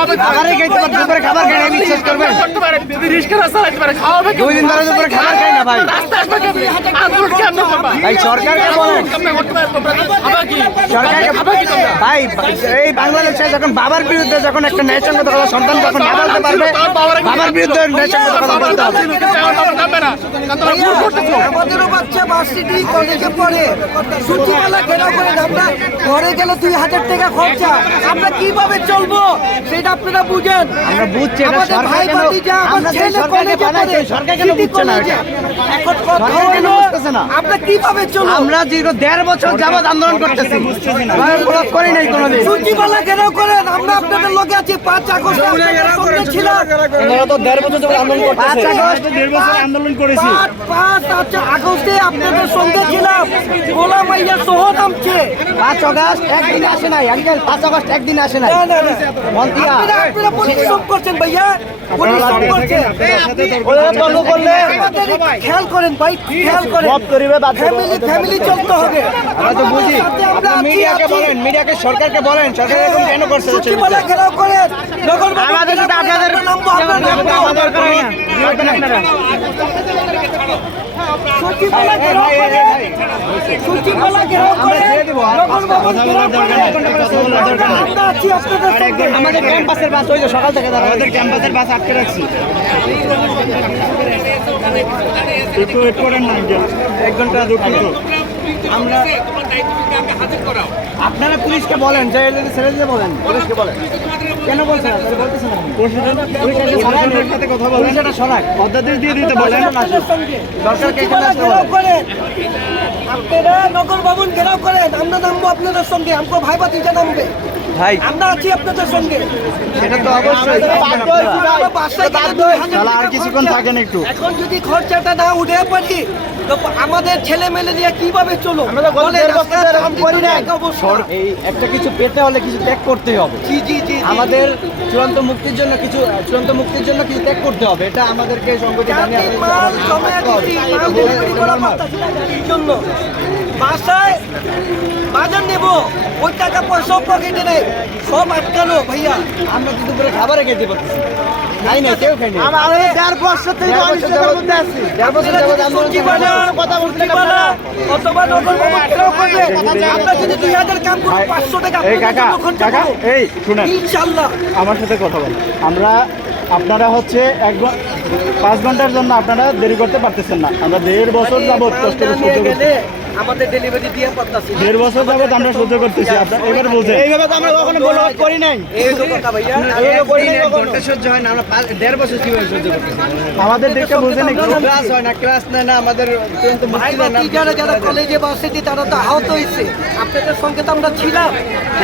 খাবারে খাইতে পারে, দুপুরে খাবার খাই না, বিশ্বাস করবেন? দুই দিন ধরে দুপুরে খাবার খাই না ভাই। ভাই সরকারকে বলেন, সরকারকে ভাই, এই বাংলাদেশে যখন বাবার বিরুদ্ধে যখন একটা ন্যায়সঙ্গত কথা সন্তান যখন না বলতে পারবে, বাবার বিরুদ্ধে ন্যায়সঙ্গত কথা বলতে হবে। আমাদেরও বাচ্চা ভার্সিটি কলেজে পড়ে, সূচিমালা ঘেরাও করে আমরা ঘরে গেলে 2000 টাকা খরচা, আমরা কিভাবে চলবো সেটা আপনারা বুঝেন। আমরা বুঝছি, এটা আমাদের সরকার ভাই কেন, ভাতিজা আমার আমরা ছেলে সরকারকে কলেজে বানাইছি, পড়ে, সরকার কেন সিটি বুঝছে না কলেজে। এটা? এখন কথা সরকার কেন হলো বুঝতেছে না? আমরা কিভাবে চলবো? আমরা দীর্ঘ 1.5 বছর যাবৎ আন্দোলন করতেছি, ব্লক করি নাই কোনোদিন। সূচিমালা ঘেরাও করেন, আমরা আপনাদের লগে আছি। 5 আগস্ট আপনাদের সঙ্গে ছিলাম। এনারা তো 1.5 বছর ধরে আন্দোলন করতেছে। 5 আগস্ট 1.5 বছর আন্দোলন করেছি। 5 আগস্টে আপনাদের সঙ্গে ছিলাম। গোলাম মাইয়া সহ নামছে। 5 আগস্ট একদিন আসে নাই আঙ্কেল, 5 আগস্ট একদিন আসে নাই। না, না, না। মন্ত্রীরা আপনারা পরিশ্রম করছেন ভাইয়া, পরিশ্রম করছেন। বন্ধ করলে আমাদের একটু খেয়াল করেন ভাই, খেয়াল করেন। ফ্যামিলি চলতে হবে। আমরা তো বুঝি। আমরা আপনি মিডিয়াকে বলেন, মিডিয়াকে সরকারকে বলেন, সরকার এরকম কেন করছে? সূচিমালা ঘেরাও করেন। আমাদের সাথে আপনাদের দরকার হয় না। সূচিমালা ঘেরাও করেন। সূচিমালা ঘেরাও করেন। নগর ভবন ঘেরাও করেন। আমরা আছি আপনাদের সঙ্গে। আমাদের ক্যাম্পাসের বাস ওই যে সকাল থেকে দাঁড়ানো। আমাদের ক্যাম্পাসের বাস আটকে রাখছি। একটু ওয়েট করেন না আঙ্কেল, 1 ঘন্টা দুঃখিত। আমরা আপনারা পুলিশকে বলেন যে ছেড়ে দিতে বলেন, পুলিশকে বলেন। কেন বলছেন না? বলতেছেন না। প্রশাসনের সাথে কথা বলেন, পুলিশ এটা সরাক। অধ্যাদেশ দিয়ে দিতে বলেন। আপনাদের সঙ্গে। সরকারকে এখানে সূচিমালা আসতে ঘেরাও বলেন। করেন। আপনারা নগর ভবন ঘেরাও করেন, আমরা নামবো আপনাদের সঙ্গে। আমগো ভাই ভাতিজা নামবে, ভাই আমরা আছি আপনাদের সঙ্গে। সেটা তো অবশ্যই আমরা বাসায় গেলে 2000 তাহলে আর টাকা কিছুক্ষণ খরচা। থাকেন একটু। এখন যদি খরচাটা না উঠে পারি তো আমাদের ছেলে মেলে দিয়ে কিভাবে চলো? আমরা তো গত বলেন, 1.5 বছর ধরে এরকম করি নাই। এক অবস্থা। এই একটা কিছু পেতে হলে কিছু ত্যাগ করতে হবে। জি জি জি আমাদের চূড়ান্ত মুক্তির জন্য কিছু ত্যাগ করতে হবে। এটা আমাদেরকে সংগঠন জানিয়ে জাতির মাল জমে দিচ্ছি, মাল ডেলিভারি করা পারতাছি না এই জন্য। বাসায় বাজার নেব, ওই টাকা পয়সাও পকেটে নেই, সব আটকানো ভাইয়া। আমরা তো দুপুরে খাবারে খেতে পারতেছি, খাই না, কেউ খাই না। আমাদের 1.5 বছর থেকে অনিশ্চয়তার মধ্যে আছি। 1.5 বছর যাবত আন্দোলন কথা বলতে অথবা নগর ভবন ঘেরাও করবে। আমরা যদি 2000 কাম করি, 500 টাকা এই আপনাদের কাকা, জন্য খরচা কাকা, করবো। এই শুনেন, ইনশাআল্লাহ। আমার সাথে কথা বলেন। আপনারা হচ্ছে 5 ঘন্টার জন্য আপনারা দেরি করতে পারতেছেন না। আমরা 1.5 বছর যাবত কষ্ট করে সহ্য করতেছি। আমাদের ডেলিভারি দিয়ে পারতাছি। 1.5 বছর যাবত আমরা সহ্য করতেছি। আপনারা এবার বলছেন এইভাবে তো আমরা কখনো বলবৎ করি নাই। এই তো কথা ভাইয়া। এইভাবে করি নাই কখনো। ঘন্টা সহ্য হয় না, আমরা 1.5 বছর কিভাবে সহ্য করতেছি? আমাদের দেখে বলছেন একটু। ক্লাস হয় না, ক্লাস নেয় না, আমাদের চূড়ান্ত ভাই মুক্তি দেয় না। ভাতিজারা যারা কলেজে ভার্সিটি তারা তো আহত হয়েছে। আপনাদের সঙ্গে তো আমরা ছিলাম,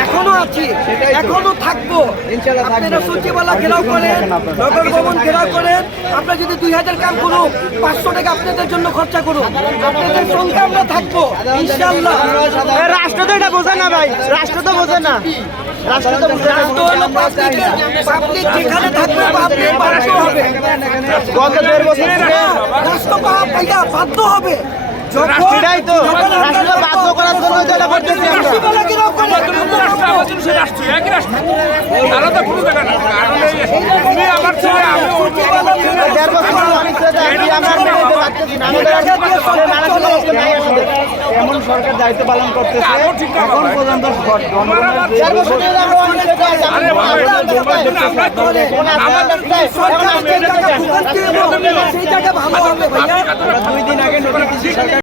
এখনো আছি, সেটাই তো। এখনো থাকবো। ইনশাআল্লাহ থাকবো। আপনারা সচিবালয় ঘেরাও করেন, নগর ভবন ঘেরাও করেন। আমরা যদি 2000 কাম করুন, 500 টাকা আপনাদের জন্য খরচা করুন। আপনাদের সঙ্গে আমরা থাকবো ইনশাআল্লাহ। রাষ্ট্র তো এটা বোঝে না ভাই, রাষ্ট্র তো বোঝে না, রাষ্ট্র তো বোঝে না। রাষ্ট্র হলো পাবলিক যেখানে থাকবে পাবলিক বাধ্য হবে। গত 1.5 বছর থেকে রাষ্ট্র পাইয়া বাধ্য হবে। সেটাই তো, রাষ্ট্র বাধ্য করার জন্য তো এটা করতেছি আমরা। সচিবালয় ঘেরাও করেন, আমরা নামবো। সচিবালয় ঘেরাও 1.5 বছর অনিশ্চয়তা, এটি আমরা মেনে নিতে পারতেছি না। আমাদের আর মানসিক অবস্থা নাই আসলে। এমন সরকার দায়িত্ব পালন করতেছে এখন পর্যন্ত জনগণের 1.5 বছর ধরে আমরা অনিশ্চয়তা আছি। আমাদের সরকার যে জায়গা ভুগান্তি হলো, সেই জায়গা ভালো হবে ভাইয়া। 2 দিন আগে নোটিশ দিয়েছি সরকার